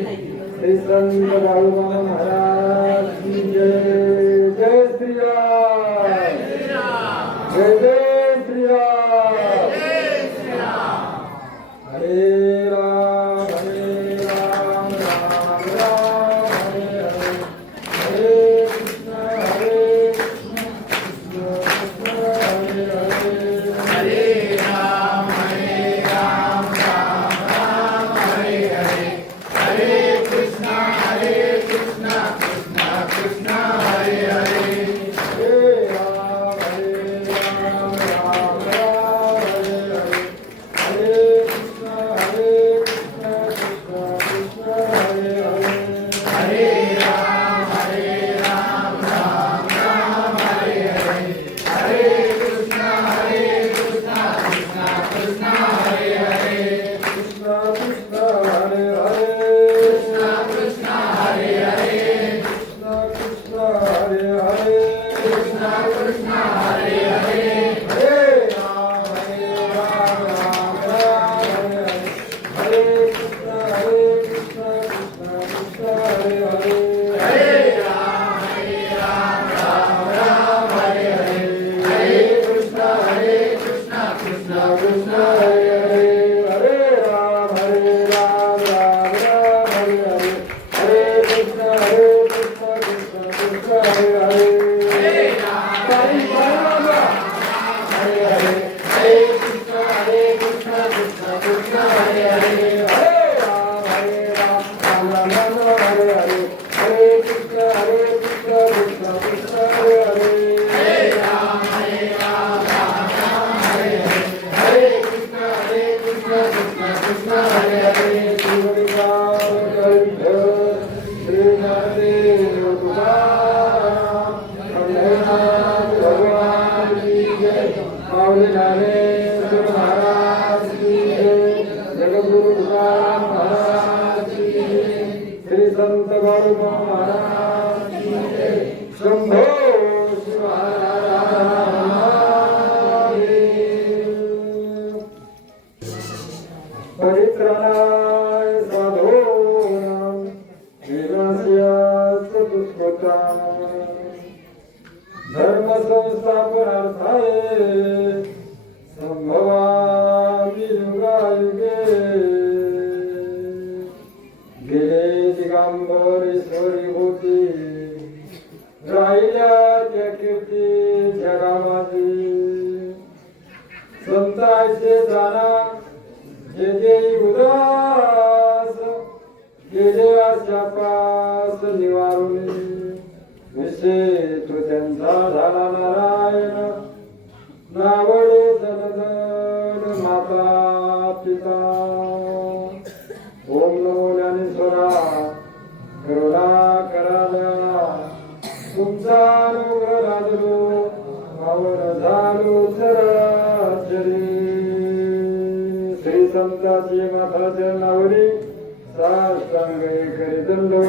श्री संत बाळूमामा महाराज की जय. जय श्री राम. जय जय श्री राम. हरे राम हरे राम राम राम हरे हरे. हरे कृष्ण कृष्ण कृष्ण हरे हरे. हरे राम राम राम हरे हरे. हरे कृष्णा कृष्णा कृष्णा हरे हरे. हरे राम राम राम हरे हरे. हरे कृष्ण कृष्ण कृष्ण हरे हरे. हरे राम राम राम हरे हरे. हरे कृष्णा कृष्णा कृष्णा हरे हरे. कृष्ण कृष्ण हरे हरे. कृष्णा हरे हरे. कृष्ण कृष्ण हरे हरे. कृष्णा हरे हरे. हरे राम राम राम हरे हरे. हरे कृष्ण कृष्ण कृष्ण हरे हरे. हरे राम राम हरे हरे. हरे कृष्णा कृष्णा कृष्णा हरे हरे. हरे राम राम राम हरे हरे. हरे कृष्ण कृष्ण कृष्ण हरे हरे. हरे राम हरे हरे. हरे कृष्णा कृष्णा कृष्णा हरे हरे. हरे राम राम राम हरे हरे. हरे कृष्ण कृष्ण कृष्ण हरे हरे. हरे राम राम हरे हरे. हरे कृष्णा कृष्णा कृष्णा हरे हरे. श्री नामदेव तुकाराम. पंढरीनाथ भगवान की जय. माऊली ज्ञानेश्वर महाराज की जय. जगद्गुरु तुकाराम महाराज की जय. श्री संत बाळूमामा महाराज की जय. शंभो शिवाय. परित्राणाय साधूनां विनाशाय चतुष्पथाः. धर्म संस्थापनार्थाय संभवामि युगायुगे. गेले दिगंबर ईश्वरी होती. राहिल्या त्या कीर्ती जगामध्ये. संतांचे जाणा जे जे उदास गेले आशापास निवारून. विषय तो त्यांचा झाला नारायण. नावडे जनधन माता पिता. ओम नमो ज्ञानेश्वरा. करुणा करालया. तुमचा अनुग्रह लादलो पावन झालो चराचरी. श्री संताची माता चरणावरी साष्टांग करी दंडवत.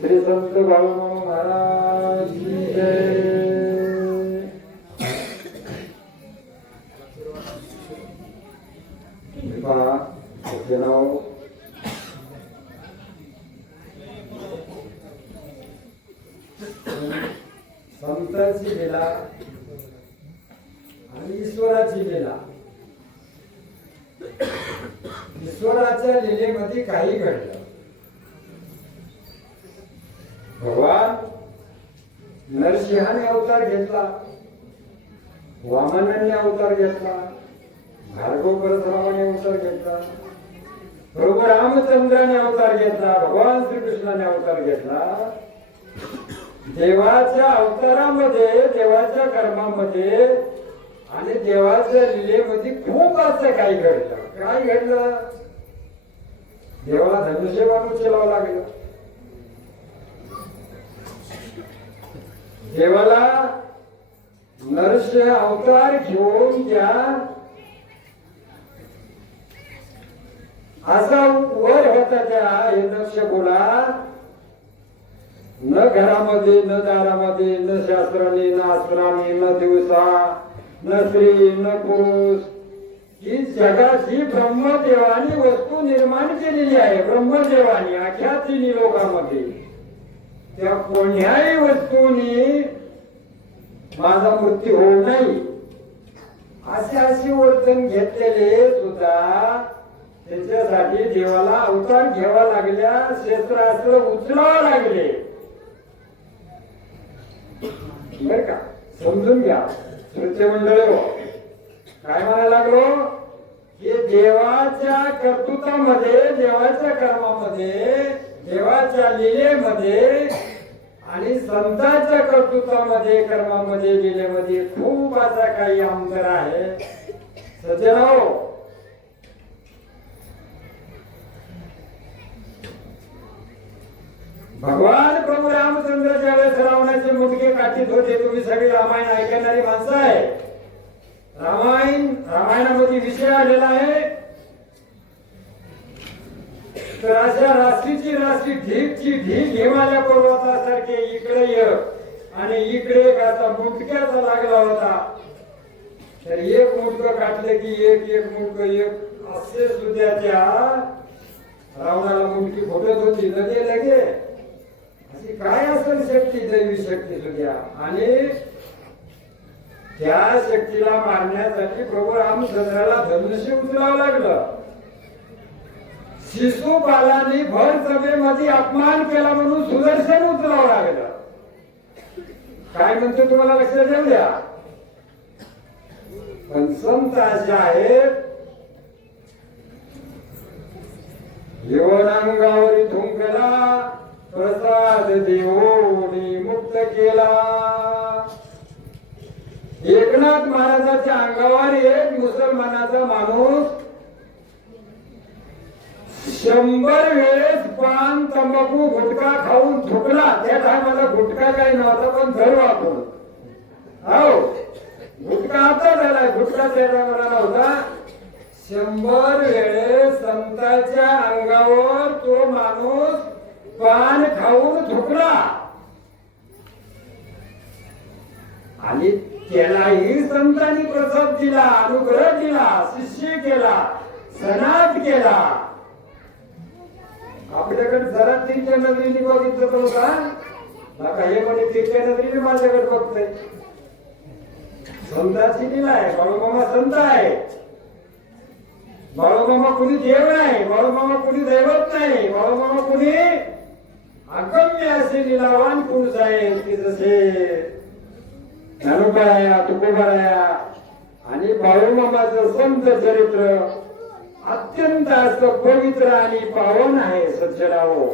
श्री संत बाळूमामा महाराज की जय. पहा तुझे नाव संतांची लीला आणि ईश्वराची लीला. ईश्वराच्या लीलेमध्ये काही घडलं. भगवान नरसिंहाने अवतार घेतला. वामनाने अवतार घेतला. भार्गव परशुरामाने अवतार घेतला. प्रभू रामचंद्राने अवतार घेतला. भगवान श्रीकृष्णाने अवतार घेतला. देवाच्या अवतारामध्ये, देवाच्या कर्मामध्ये आणि देवाच्या लीलेमध्ये खूप असं काही घडलं. काय घडलं? देवाला धनुष्य बाण उचलावं लागलं. देवाला नरसिंह अवतार घेऊन त्या असा वर होता त्या हिरण्यकशिपूला. न घरामध्ये, न दारामध्ये, न शास्त्राने, न अस्त्राने, न दिवसा, न स्त्री, न पुरुष, की जगाची ब्रह्मदेवानी वस्तू निर्माण केलेली आहे. ब्रह्मदेवानी अख्या तिन्ही लोकांमध्ये त्या कोण्याही वस्तूनी माझा मृत्यू होऊ नये अशी वर्तन घेतलेले सुद्धा त्याच्यासाठी देवाला अवतार घ्यावा लागल्या, क्षेत्रास्त्र उचलावा लागले. बर का, समजून घ्या श्रोते मंडळी. काय म्हणायला लागलो की देवाच्या कर्तृत्वामध्ये, देवाच्या कर्मामध्ये, देवाच्या लीलेमध्ये आणि संतांच्या कर्तृत्वामध्ये, कर्मामध्ये, लीलेमध्ये खूप असा काही अंतर आहे. सज्जनो, भगवान प्रभू रामचंद्र ज्यावेळेस रावणाचे मुंडके काठीत होते, तुम्ही सगळी रामायण ऐकणारी माणसं आहे. रामायणामध्ये विषय आलेला आहे. तर अशा राशीची राशी, ढीकची ढीक हिमालय पर्वतासारखे इकडे एक आणि इकडे एक आता मुंडक्याचा लागला होता. तर एक मुंडक काढले की एक मुंडक एक असे सुद्धा त्या रावणाला मुंडकी फुटत होती लगे. अशी काय असेल शक्ती, दैवी शक्ती सुद्धा. आणि त्या शक्तीला मारण्यासाठी प्रभू रामचंद्राला धनुष्य उचलावं लागलं. शिशुपालांनी भर सभेमध्ये अपमान केला म्हणून सुदर्शन उचलावं लागलं. काय म्हणतो तुम्हाला लक्षात येऊ द्या. पण संत असे आहेत, यवनांगावरी थुंकला प्रसाद देवोनी मुक्त केला. एकनाथ महाराजांच्या अंगावर एक मुसलमानाचा माणूस 100 वेळेस पान, तंबाखू, गुटखा खाऊन थुकला. त्या टायमाला गुटखा काही नव्हता, पण धरू आपण. हो, गुटखा आता झाला, गुटखा त्या टायमाला नव्हता. 100 वेळेस संतांच्या अंगावर तो माणूस पान खाऊन थुकला. आणि त्यालाही संतांनी प्रसाद दिला, अनुग्रह दिला, शिष्य केला, सनात केला. आपल्याकडे जरा तिच्या नजरेने बघितलं तर का हे म्हणे तिच्या नजरेने माझ्याकडे बघतोय. संतांची लीला आहे. बाळूमामा संत आहे. बाळूमामा कुणी देव नाही, बाळूमामा कुणी दैवत नाही, बाळूमामा कुणी अगम्य असे लीलावान पुरुष आहे की जसे ज्ञानोबाया, तुकोबाराया. आणि बाळूमामाचं संत चरित्र अत्यंत असं पवित्र आणि पावन आहे. सज्जनाओ,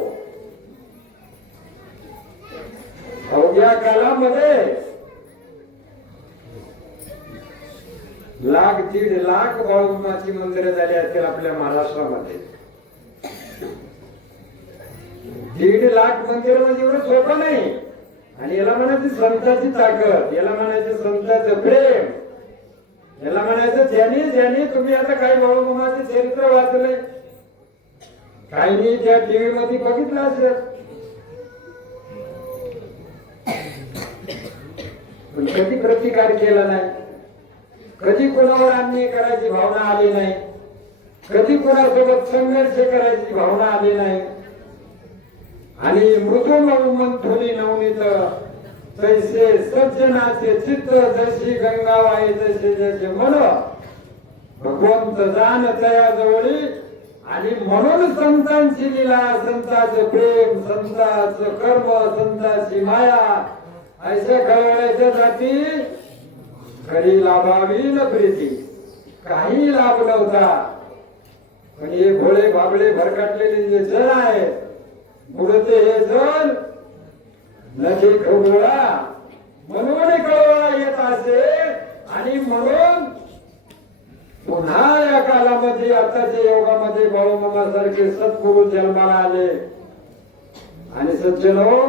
अवघ्या कालामध्ये 1,00,000-1,50,000 बाळूमामाची मंदिरं झाली असतील आपल्या महाराष्ट्रामध्ये. 1,50,000 मंदिर म्हणजे एवढं सोपं नाही. आणि याला म्हणायचं संतांची ताकद, याला म्हणायचं संतांचं प्रेम, याला म्हणायचं ज्यांनी तुम्ही आता काही बाळूमामाचे चरित्र वाचले, काही त्या टीव्ही मध्ये बघितलं असेल, पण कधी प्रतिकार केला नाही, कधी कोणावर अन्याय करायची भावना आली नाही, कधी कोणासोबत संघर्ष करायची भावना आली नाही. आणि मृदू मंथुनी नवनीत तैसे सज्जनाचे चित्त, जशी गंगा वाही तसे जसे मन भगवंत जाण तया जवळी. आणि म्हणून संतांची लीला, संतांचं प्रेम, संतांचं कर्म, संतांची माया अशा कळवळ्याच्या जाती खरी लाभावी न प्रीती. काही लाभ नव्हता. पण हे भोळे बाबळे भरकटलेले जे जण आहे, बुडते हे जण नदी खवळा म्हणून कळवळा येत असे. आणि म्हणून पुन्हा या कालामध्ये, आताच्या योगामध्ये बाळूमामा सारखे सत्पुरुष जन्माला आले. आणि सज्जनो,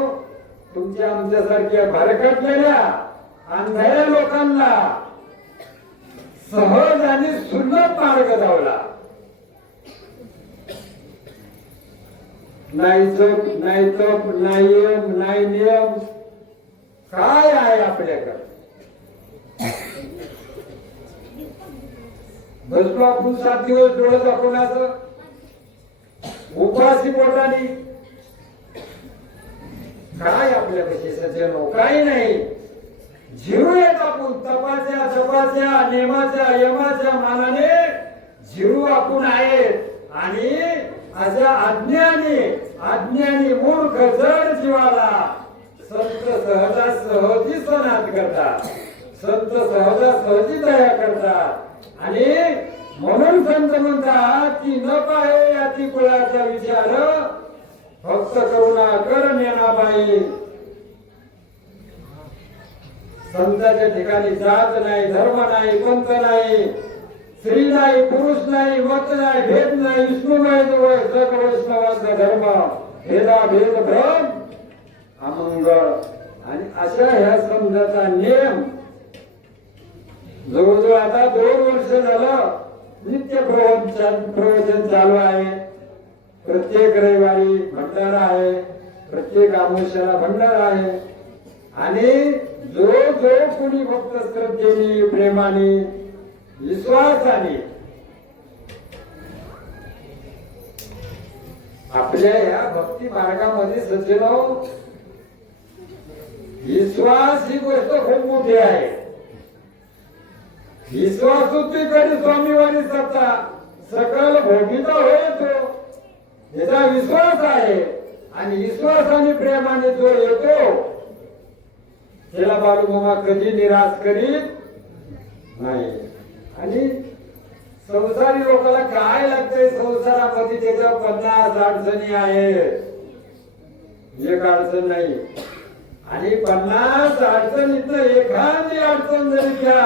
तुमच्या आमच्यासारख्या भरकटलेल्या अंधाऱ्या लोकांना सहज आणि सुलभ मार्ग धावला. नाही जप, नाही तप, नाही यम, नाही नियम, काय आहे आपल्याकडे? बसलो आपण 7 दिवस डोळे दाखवून असं उपासी पोटाने काय आपल्यापाशी सज्जनो काही नाही. झिरू येत आपण तपाच्या जपाच्या नेमाच्या यमाच्या मानाने झिरू आपण आहेत आणि अशा अज्ञानी मूर्ख जड जीवाला संत सहजी सनात करतात. संत सहजी दया करतात आणि म्हणून संत म्हणतात की न पाहे अति कुळाचा विचार फक्त करुणा कर नेनाबाई. संतांच्या ठिकाणी जात नाही, धर्म नाही, पंथ नाही, स्त्री नाही, पुरुष नाही, मत नाही, भेद नाही, विष्णुमय जवळ जग वैष्णवाचा धर्म भेद भ्रम अमंगळ. आणि अशा ह्या समजाचा नियम जवळजवळ आता 2 वर्ष झालं नित्य प्रवचन चालू आहे. प्रत्येक रविवारी भंडारा आहे, प्रत्येक अमावस्याला भंडारा आहे. आणि जो कोणी भक्त श्रद्धेने प्रेमाने विश्वासाने आपल्या या भक्ती मार्गामध्ये सज्जनो विश्वास ही गोष्ट खूप मोठी आहे. विश्वास कधी स्वामीवारी सत्ता सकल भोगिता होतो याचा विश्वास आहे. आणि विश्वासाने प्रेमाने जो येतो त्याला बाळूमामा कधी निराश करीत नाही. आणि संसारी लोकांना काय लागतंय संसारामध्ये त्याच्या 50 अडचणी आहेत, एक अडचण नाही. आणि 50 अडचणीतलं एखादी अडचण जरी त्या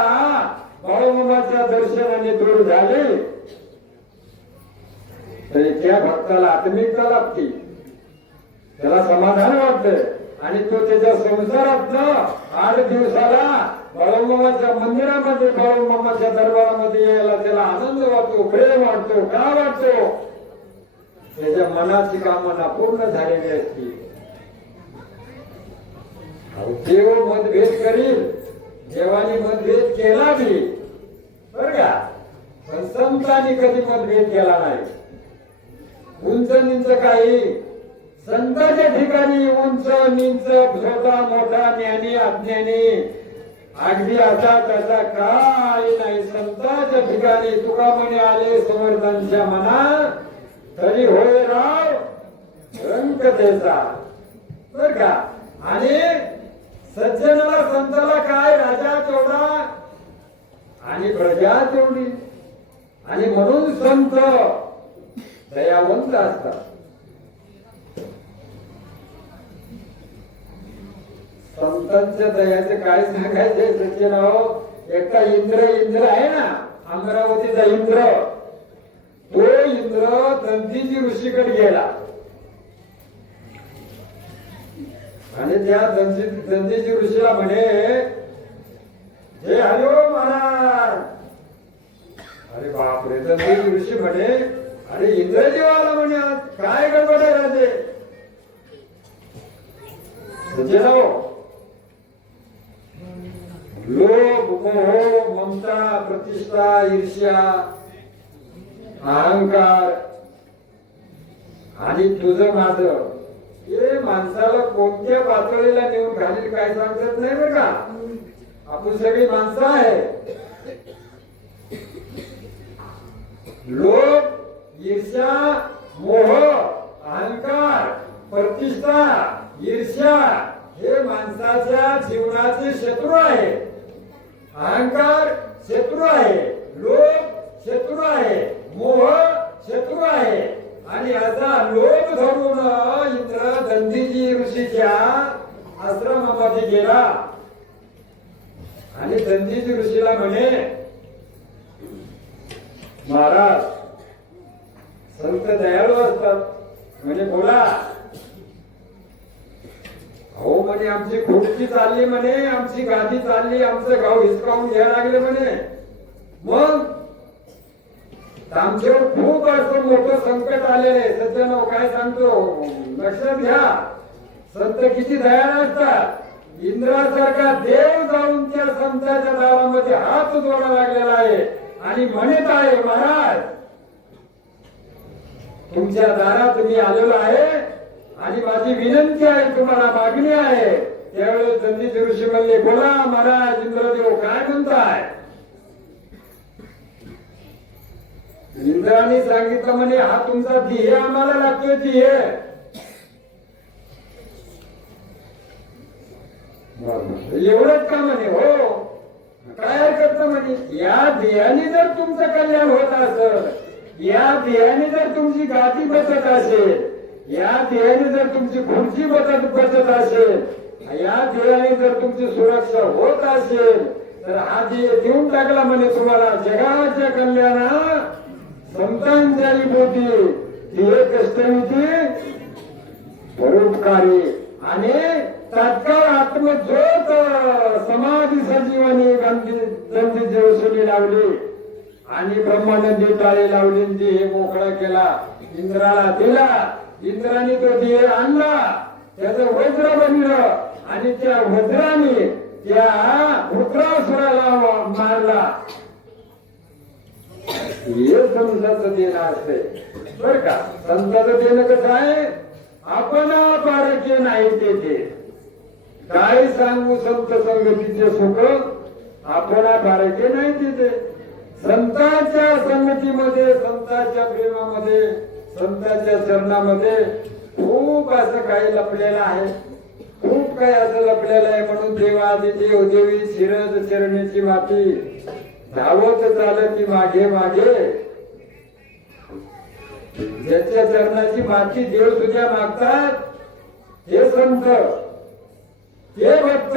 बाळूमामाच्या दर्शनाने दूर झाली तरी त्या भक्ताला आत्मिकता लागते, त्याला समाधान वाटतंय. आणि तो त्याच्या संसारातनं 8 दिवसाला बाळूमामाच्या मंदिरामध्ये बाळूमामाच्या दरबारामध्ये यायला त्याला आनंद वाटतो, प्रेम वाटतो. का वाटतो? त्याच्या मनाची कामना पूर्ण झालेली असते. देव मतभेद करील, देवाने मतभेद केला बी बर का, पण संतांनी कधी मतभेद केला नाही. उंच नीच काही संतांच्या ठिकाणी उंच नीच छोटा मोठा ज्ञानी अज्ञानी अगदी असा तसा काही नाही. संतांच्या ठिकाणी तुका म्हणे आले समर्थांच्या मना तरी होय राव रंग त्याचा बर का. आणि सज्जनाला संताला काय राजा तेवढा आणि प्रजा तेवढी. आणि म्हणून संत दयावंत असतात. संतांच्या दयाचे काय सांगायचे सज्जनाओ. एकटा इंद्र आहे ना, अमरावतीचा इंद्र, तो इंद्र दंतीजी ऋषीकडे गेला आणि त्या दंतीजी ऋषीला म्हणे हे हरिओ महाराज. अरे बापरे, दंतीजी ऋषी म्हणे अरे इंद्रदेवाला म्हणे काय गडबड आहे राजे. सज्जनाओ, लोभ मोह ममता प्रतिष्ठा ईर्ष्या अहंकार आणि तुझं माझं हे माणसाला कोणत्या पातळीला नेऊन घालील काय सांगत नाही बरं का. आपण सगळी माणसं आहे. लोभ ईर्ष्या मोह अहंकार प्रतिष्ठा ईर्ष्या हे माणसाच्या जीवनाचे शत्रू आहे. अहंकार शत्रू आहे, लोभ शत्रू आहे, मोह शत्रू आहे. आणि असा लोभ धरून इंद्र दंतीजी ऋषीच्या आश्रमामध्ये गेला आणि दंतीजी ऋषीला म्हणे महाराज संत दयाळू असतात. म्हणजे बोला. अहो म्हणे आमची खुर्ची चालली म्हणे, आमची गादी चालली, आमचं गाव हिसकावून घ्यायला लागले म्हणे. मग आमच्यावर खूप असं मोठं संकट आलेलं आहे. सज्जनो काय सांगतो लक्षात घ्या. संत किती दयाळू असतात. इंद्रासारखा देव जाऊन त्या संतांच्या दारामध्ये हात जोडा लागलेला आहे आणि म्हणत आहे महाराज तुमच्या दारात मी आलेलो आहे आणि माझी विनंती आहे तुम्हाला मागणी आहे. त्यावेळेस दंडीचे ऋषी म्हणले बोला महाराज इंद्रदेव काय म्हणताय. इंद्राने सांगितलं म्हणे हा तुमचा ध्येय आम्हाला लागतोय ध्येय. एवढंच का म्हणे हो काय हरकत म्हणे या ध्येयाने जर तुमचं कल्याण होत असेल या ध्येयाने जर तुमची गादी बचत असेल या ध्येयाने जर तुमची खुर्ची बचत असेल या ध्येयाने जर तुमची सुरक्षा होत असेल तर हा ध्येय देऊन टाकला म्हणे तुम्हाला जगाच्या कल्याणा संतांच्या पोटी ध्येय कष्टमिती परोपकारी आणि तात्काळ आत्मज्योत समाधी संजीवनी गांधी वसुली लावली आणि ब्रह्मानंदी टाळे लावली हे मोकळा केला इंद्राला दिला. इंद्राने तो ध्येय आणला त्याचं वज्र बनलं आणि त्या वज्राने त्या वृत्रासुराला मारला. हे संताचं देणं असते बर का. संताचं देणं कसं आहे आपण पारखे नाही तेथे काय सांगू संत संगतीचे सुख आपण पारखे नाही तिथे. संतांच्या संगतीमध्ये संतांच्या प्रेमामध्ये संतांच्या चरणामध्ये खूप असं काही लपलेलं आहे खूप काही असं लपलेलं आहे. म्हणून देवादी देव देवी शिरद चरणीची माती धावत चालती मागे मागे. ज्याच्या चरणाची माती देव तुझ्या मागतात हे संत हे भक्त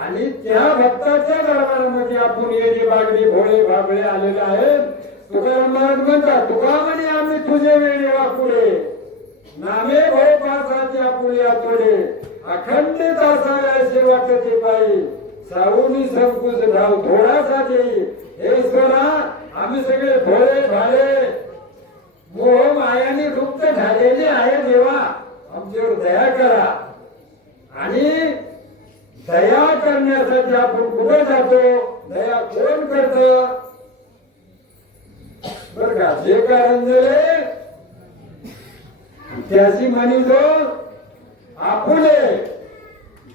आणि त्या भक्ताच्या दरबारामध्ये आपण येणे बागडी भोळे भाबळे आलेले आहेत. तुकाराम महाराज म्हणतात तुका म्हणे आम्ही तुझे वेळे वाकुळे नामे भो पासाच्या पुढे थोडे अखंडित असावे वाटते पायी सावनी संकुश भाव थोडासा देई. हे ईश्वरा आम्ही सगळे भोळे भाले मोह मायाने रुक्त झालेले आहे देवा आमच्यावर दया करा. आणि दया करण्यासाठी आपण कुठे जातो दया कोण करत बर का. जे का रंजले त्याची म्हणतो आपुले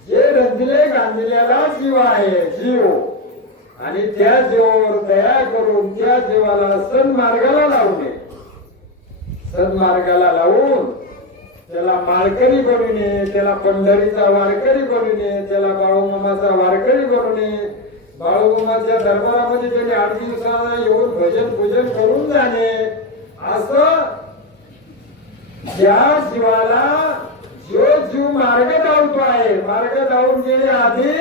जे रंजले गांजल्याला जीव आहे जीव आणि त्या जीवावर दया करून त्या जीवाला सन्मार्गाला लावणे सन्मार्गाला लावून त्याला माळकरी बनवणे त्याला पंढरीचा वारकरी बनवणे त्याला बाळूमामाचा वारकरी बनवणे. बाळूमामाच्या दरबारामध्ये त्याने 8 दिवसांना येऊन भजन पूजन करून जाणे. असं ज्या जीवाला जो जीव मार्ग धावतो आहे मार्ग धावून गेले आधी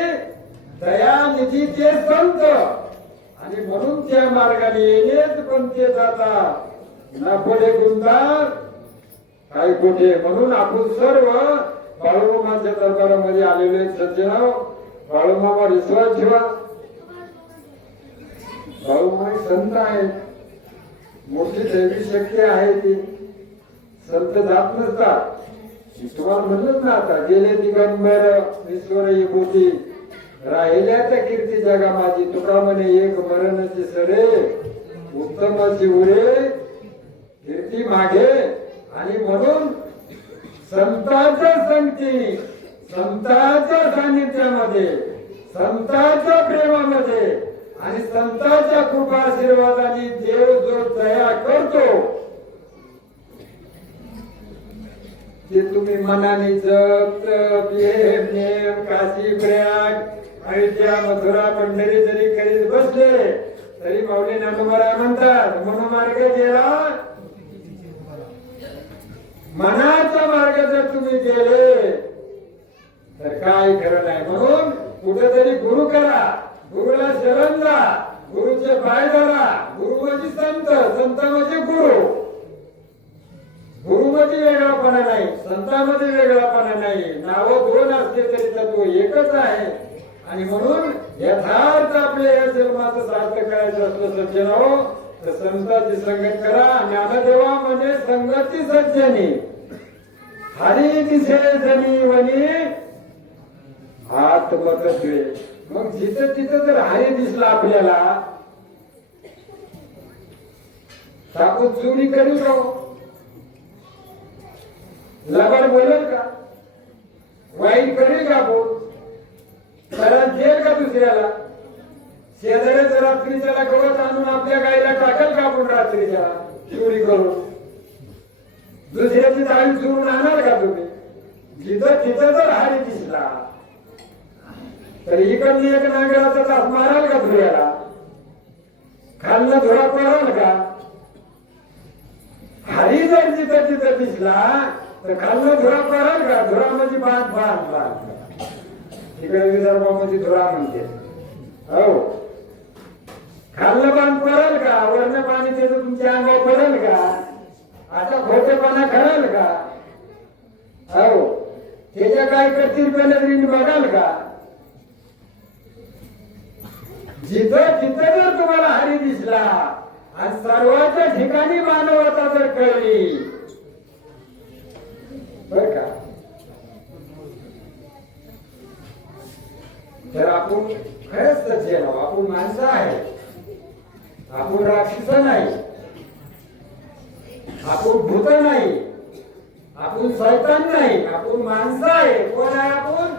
दयानिधी ते संत आणि म्हणून त्या मार्गाने येणेच पण ते जातात ना पुढे गुंतात काही कुठे. म्हणून आपण सर्व बाळूमामाच्या दरबारामध्ये आलेले सज्जनाव बाळूमामा विश्वास ठेवा. बाळूमामा संत आहेत मोठी दैवी शक्ती आहे ती. संत जात नसतात तुम्हाला म्हणत ना आता गेले दिगंबर ईश्वर विभूती राहिल्या त्या कीर्ती जगा माझी. तुका म्हणे एक मरणाची सरे उत्तमाची उरे कीर्ती मागे. आणि म्हणून संतांच्या संगती संतांच्या सानिध्यामध्ये संतांच्या प्रेमामध्ये आणि संतांच्या कृपा आशीर्वादाने देव जो दया करतो ते तुम्ही मनाने जप तप नेम काशी प्रयाग अयोध्या मथुरा पंढरी जरी करीत बसले तरी माऊली नानोबारा म्हणतात मनोमार्ग गेला मनाचा मार्ग जर तुम्ही गेले तर काय खरं नाही. म्हणून कुठेतरी गुरु करा गुरुला शरण जा गुरुचे पाय धरा. गुरु म्हणजे संत संत म्हणजे गुरु. गुरुमध्ये वेगळापणा नाही संतांमध्ये वेगळापणा नाही. नाव 2 असले तरी तत्व एकच आहे. आणि म्हणून यथार्थ आपल्या या जन्माचं सार्थ करायचं असलं सज्जनो तर संतांची संगत करा. ज्ञानदेवा म्हणजे संगती सज्जनी हरी दिसे जनीवनी आत्मतत्वे. मग जिथं तिथं जर हरी दिसला आपल्याला आपण चोरी करील का? लबाड बोलेल का? वाईट करेल का? आपण कारण देईल का दुसऱ्याला? शेजाऱ्याचं रात्रीच्याला गवत आणून आपल्या गाईला टाकेल का आपण रात्रीच्या चोरी करून? दुसऱ्याची जाळी चोरून आणाल का तुम्ही? जिथं तिथं जर हारी दिसला तर इकडनं एक नांगराचा तास माराल का धुऱ्याला? खालनं धुरा पडाल का? हारी जर जिथं तिथं दिसला तर खालनं धुरा पडाल का? धुरा म्हणजे बांध बांध बांध. तिकडे विदर्भामध्ये धुरा म्हणते. हो, खाल्लं पाणी पडेल का? वरनं पाणी त्याचं तुमच्या अंगावर पडेल का? आता खोटेपणा कराल का? हो, त्याच्या काय करतील नजरेने बघाल का? जिथं जिथं जर तुम्हाला हारी दिसला आणि सर्वांच्या ठिकाणी मानवता जर कळली बर का, तर आपण खरंच सज्जन आहोत. आपण माणसं आहे. आपण राक्षस नाही. आपण भूत नाही. आपण शैतान नाही. आपण माणसं आहे. कोण आहे आपण?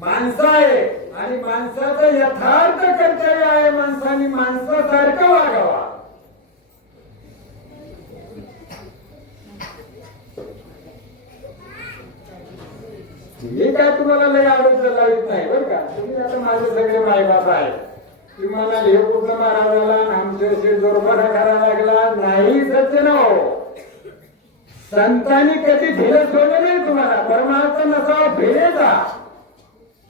माणसं आहे. आणि माणसाचं यथार्थ कर्तव्य आहे माणसाने माणसासारखं वागावा. मी काय तुम्हाला लय आवडत लावित नाही बरं का. तुम्ही आता माझे सगळे मायबाप आहे. तुम्हाला हे कुठं मारायला आमच्या जोरबारा करायला लागला नाही. सज्जन हो, संतांनी कधी ढिलं सोडलं नाही तुम्हाला. परमार्थ नसावा भिडेचा,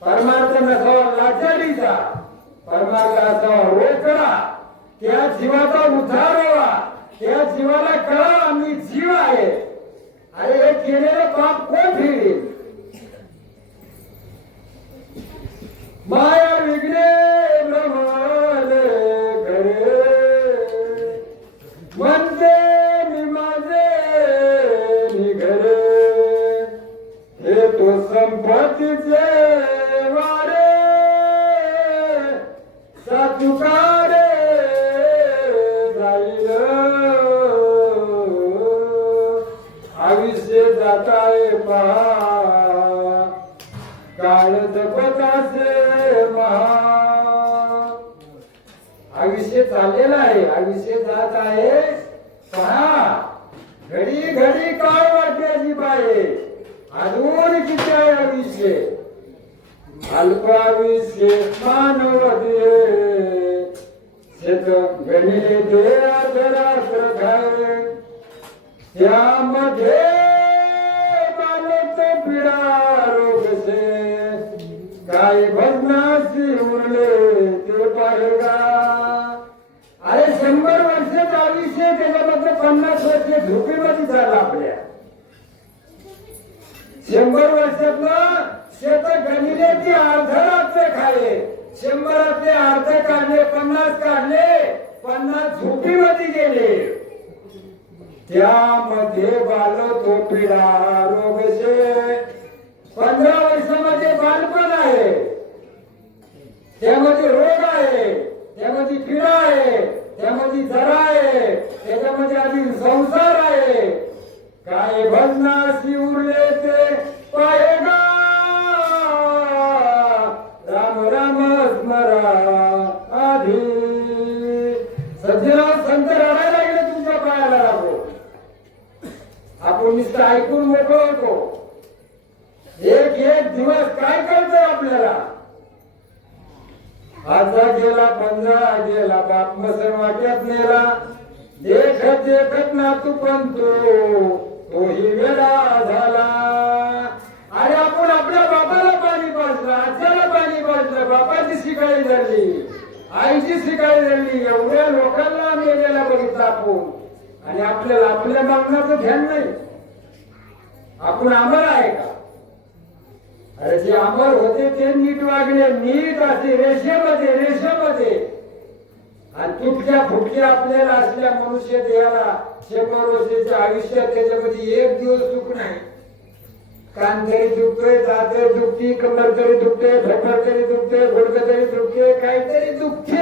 परमार्थ नसावा लाचारीचा, परमार्थ असावा रोकडा. त्या जीवाचा उद्धार व्हावा. त्या जीवाला कळा आम्ही जीव आहे. अरे हे केलेलं पाप कोण फेडेल? माया विघ्ने ब्रह्माले घरे म्हणते मी माझे निघरे. हे तो संपत्तीचे वारे सातुकारे जाईल. आयुष्य जाताय पहा काळ जपतासे महा. आयुष्य चाललेलं आहे. आयुष्य जात आहे पहा. घडी घडी काय वाटण्याची पाहिजे. अजून किती आहे आयुष्य? अल्प आयुष्य मानव दे शेत गणिले दे अर्धरात्र खाय. त्यामध्ये बालक पिढा रोगसे काय भजनाशी उरले ते पाहिगा. अरे 100 वर्षाचं आयुष्य त्याच्यामध्ये 50 वर्ष झोपेमध्ये झालं आपल्या. 100 वर्षातलं शेत गणिले ती अर्धरात्र खाले. 100 अर्ध काढले, 50 काढले, 50 झोपीमध्ये गेले. त्यामध्ये बाल तो पिढा रोगशे. 15 वर्षामध्ये बालपण आहे. त्यामध्ये रोग आहे. त्यामध्ये पिढा आहे. त्यामध्ये जरा आहे. त्याच्यामध्ये आधी संसार आहे. काय भजनाशी उरले ते पाहेगा. राम राम स्मरा आधी. सज्जना संत रडायला लागले तुमच्या पायाला लागो. आपण नुसतं ऐकून मोकळं होतो. एक एक दिवस काय कळतंय आपल्याला. आजा गेला, 15 गेला, बाप मसन वाट्यात नेला. देखत देखत ना तू पण तोही वेळा झाला. अरे आपण आपल्या बापाला पाणी पाजलं, आज्याला पाणी पाजलं, बापाची शिकाळी झाली, आईची शिकाळी झाली. एवढ्या लोकांना मेलेला बघितलं आपण. आणि आपल्याला आपल्या मागण्याचं ध्यान नाही. आपण अमर आहे का? अरे जे अमर होते ते नीट वागले, नीट असे रेषेमध्ये रेषेमध्ये. आणि तुटक्या फुटक्या आपल्याला असल्या मनुष्य देहाला 100 वर्षाच्या आयुष्यात त्याच्यामध्ये एक दिवस चूक नाही. कान तरी दुखतोय, दात दुखती, कमर तरी दुखते, ढोपर तरी दुखते, गुडघे तरी दुखते, काहीतरी दुखते.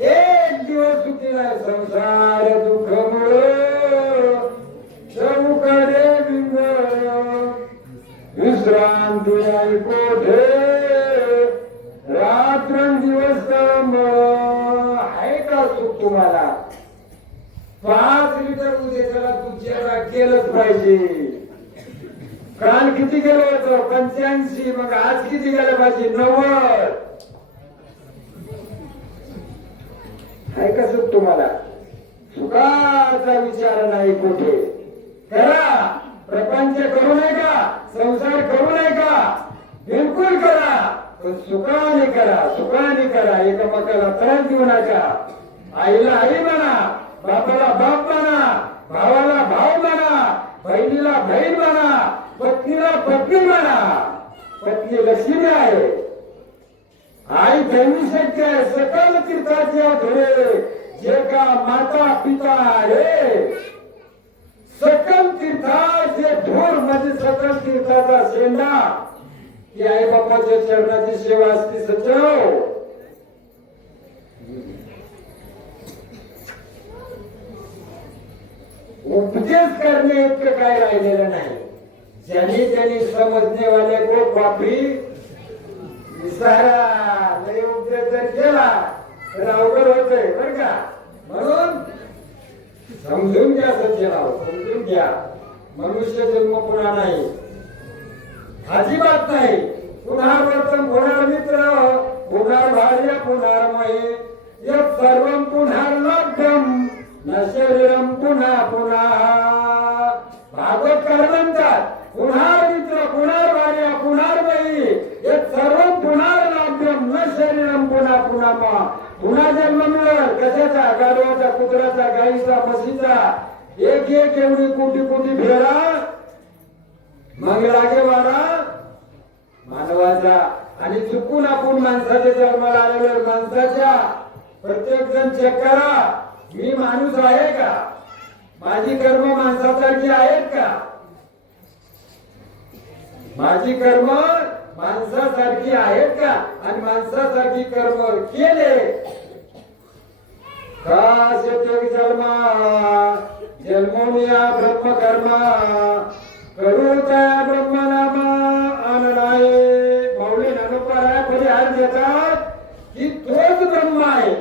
एक दिवस सुखी नाही. संसार दुःखमुळे चौकडे विंगळ विश्रांती नाही कोठे रात्रंदिवस आहे का सुख तुम्हाला? 5 लिटर उद्याच्याला तुझ्याला केलंच पाहिजे. काल किती गेलो होतो? 85. मग आज किती गेलं पाहिजे? 90. आहे का सुख तुम्हाला? सुखाचा विचार नाही कुठे. करा, प्रपंच करू नये का? संसार करू नये का? बिलकुल करा, पण सुखाने करा, सुखाने करा. एकमेकाला त्रास देऊ नका. आईला आई म्हणा, बापाला बाप म्हणा, भावाला भाव म्हणा, बहिणीला बहीण म्हणा, पत्नीला पत्नी म्हणा. पत्नी लक्ष्मी आहे. आई दैवी शक्ती आहे. सकल तीर्थाच्या धुळे जे का माता पिता आहे. सकल तीर्थाचे धूर म्हणजे सकल तीर्थाचा शेंडा. की आई बापाच्या चरणाची सेवा असते सचिव. उपदेश करणे इतकं काय राहिलेलं नाही. ज्यांनी ज्यांनी समजणे वाले को बापी विसारा लय उपदेश जर केला तर अवघड होतंय बर का. म्हणून समजून घ्या सज्जनाव, समजून घ्या. मनुष्य जन्म पुन्हा नाही, अजिबात नाही. पुन्हा प्रथम पुन्हा मित्र पुन्हा भार्य पुन्हा मये यत् सर्वं पुन्हा लब्धम न शरीरम पुन्हा पुन्हा. भागवतकार म्हणतात पुन्हा मित्र पुन्हा भार्य पुन्हा मयी यत् सर्वं पुन्हा लब्धम न शरीरम पुन्हा पुन्हा. पुन्हा जन्म मिळेल कशाचा? गाढवाचा, कुत्र्याचा, गाईचा, म्हशीचा. एक एक एवढी कोटी कोटी फेरा मग लागे वारा मानवाचा. आणि चुकून आपण माणसाच्या जन्माला आलेल्या माणसाच्या प्रत्येक जण चेक करा, मी माणूस आहे का? माझी कर्म माणसासारखी आहेत का? माझी कर्म माणसासारखी आहेत का? आणि माणसासारखी कर्म केले का शेतक जन्मा जन्मोनिया ब्रह्मकर्मा करू त्या ब्रह्मनामा आनंदाये. माऊली ज्ञानोबा परिहार देतात की तोच ब्रह्म आहे,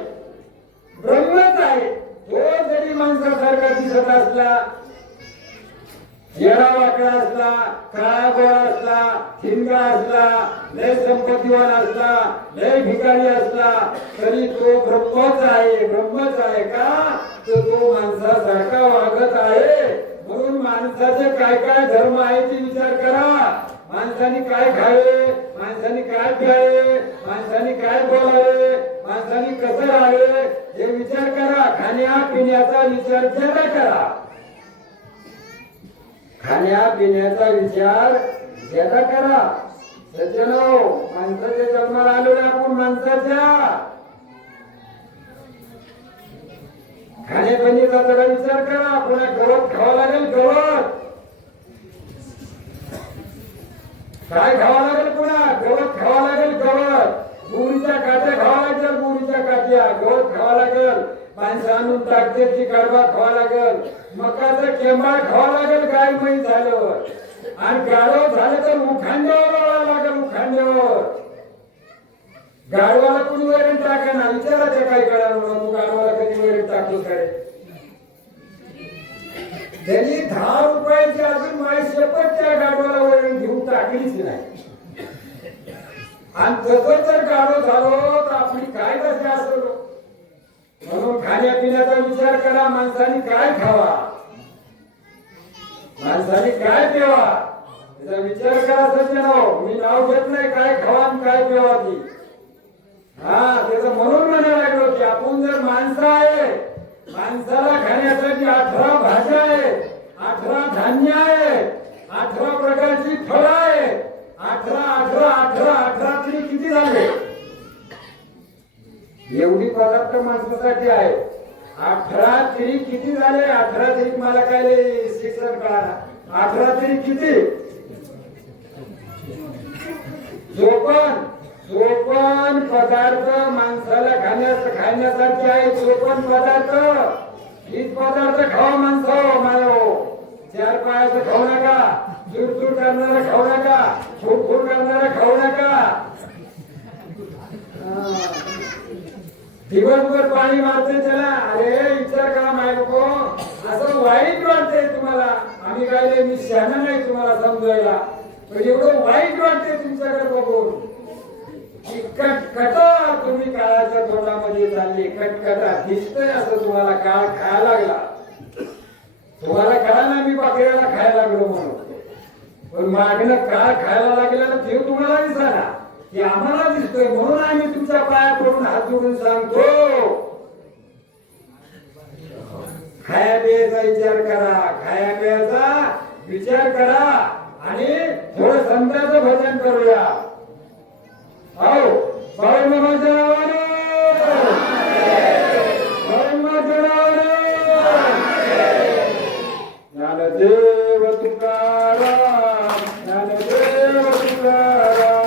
ब्रह्मच आहे. तो जरी माणसासारखा दिसत असला, येडा वाकडा असला, काळा गोळा असला, हिंगा असला, लय संपत्तीवान असला, लय भिकारी असला, तरी तो ब्रह्मच आहे. ब्रह्मच आहे का? तर तो माणसासारखा वागत आहे. म्हणून माणसाचे काय काय धर्म आहे ते विचार करा. माणसाने काय खावे, माणसाने काय प्यावे, माणसाने काय बोलावे, माणसाने कसं राहावे हे विचार करा. खाण्यापिण्याचा विचार जरा करा. खाण्यापिण्याचा विचार जरा करा. सज्जनो, माणसाच्या जन्माला आलेल्या आपण माणसाच्या खाण्यापिण्याचा जरा विचार करा. पुन्हा गवत खावं लागेल. गवत काय खावं लागेल? पुन्हा गवत खावं लागेल. गवत गुरीच्या काट्या खावा लागेल. गुरीच्या काट्या गवत खावा लागेल. माणसं आणून टाकते ती कडबा खावा लागेल. मकाचा केंबा खावा लागेल गाय म्हैस झाल्यावर. आणि गाढव झालं तर उखांड्यावर लावावं लागेल. उखांड्यावर गाढवाला कुणी वैरण टाका ना. विचारायचं काय कळा तू गाढवाला कधी वैरण टाकलो काय? त्यांनी 10 रुपयाची अजून माझी शपथ त्या गाढवाला वैरण घेऊन टाकलीच नाही. आणि तसं जर गाढव झालो तर आपली काय दशा असेल? म्हणून खाण्यापिण्याचा विचार करा. माणसाने काय खावा, माणसाने काय प्यावा याचा विचार करा. सज्जनो, मी नाव घेत नाही काय खावा आणि काय प्यावा ती. त्याचं म्हणून म्हणायला लागलो की आपण जर माणसं आहे, माणसाला खाण्यासाठी 18 भाज्या आहे, 18 धान्य आहे, 18 प्रकारची फळं आहे. 18 तरी किती झाले? एवढी पदार्थ माणसासाठी आहे. 18 तरी किती झाले? 18 तरी मला काय शिक्षण कळा. 18 तरी किती? चोपन पदार्थ माणसाला खाण्यासारखे आहे. चोपन पदार्थ हीच पदार्थ खावा माणसं मायो. चार पायाचं खाऊ नका, चुरचूर करणारा खाऊ नका, फुटफुट करणारा खाऊ नका. दिवसभर पाणी मारते त्याला. अरे विचार करा माय लोक, असं वाईट वाटतंय तुम्हाला. आम्ही काय मी शहाणा नाही तुम्हाला समजायला, पण एवढं वाईट वाटतंय तुमच्याकडे बघून की कटकटा तुम्ही काळाच्या तोंडामध्ये चालले. कटकटा दिसतंय असं तुम्हाला काळ खायला लागला. तुम्हाला कळा ना मी बकऱ्याला खायला लागलो म्हणून, पण मागणं काळ खायला लागलेला ते तुम्हाला दिसला की आम्हाला दिसतोय. म्हणून आम्ही तुमच्या पाया पडून हात जोडून सांगतो, खाया पियाचा विचार करा, खाया पियाचा विचार करा आणि थोडं संतांचं भजन करूया. हो बाळूमामाच्या नावाने, बाळूमामाच्या नावाने. ज्ञानदेव तुकाराम, ज्ञानदेव तुकाराम.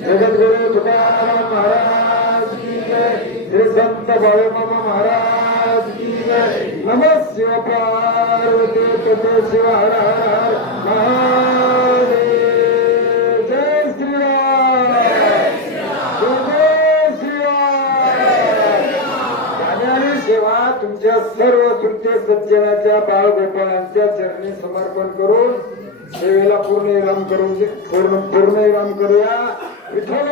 जगद्गुरु तुकाराम महाराज की जय. श्री संत बाळूमामा महाराज की जय. नमः शिव पार्वती तथे शिव हर हर महादेव. जय श्रीराम, जय श्रीराम. आणि सेवा तुमच्या सर्व तृतीय सज्जनाच्या बाळगोपाळांच्या चरणी समर्पण करून सेवेला पूर्ण विराम करून पूर्ण विराम करूया. विठ्ठल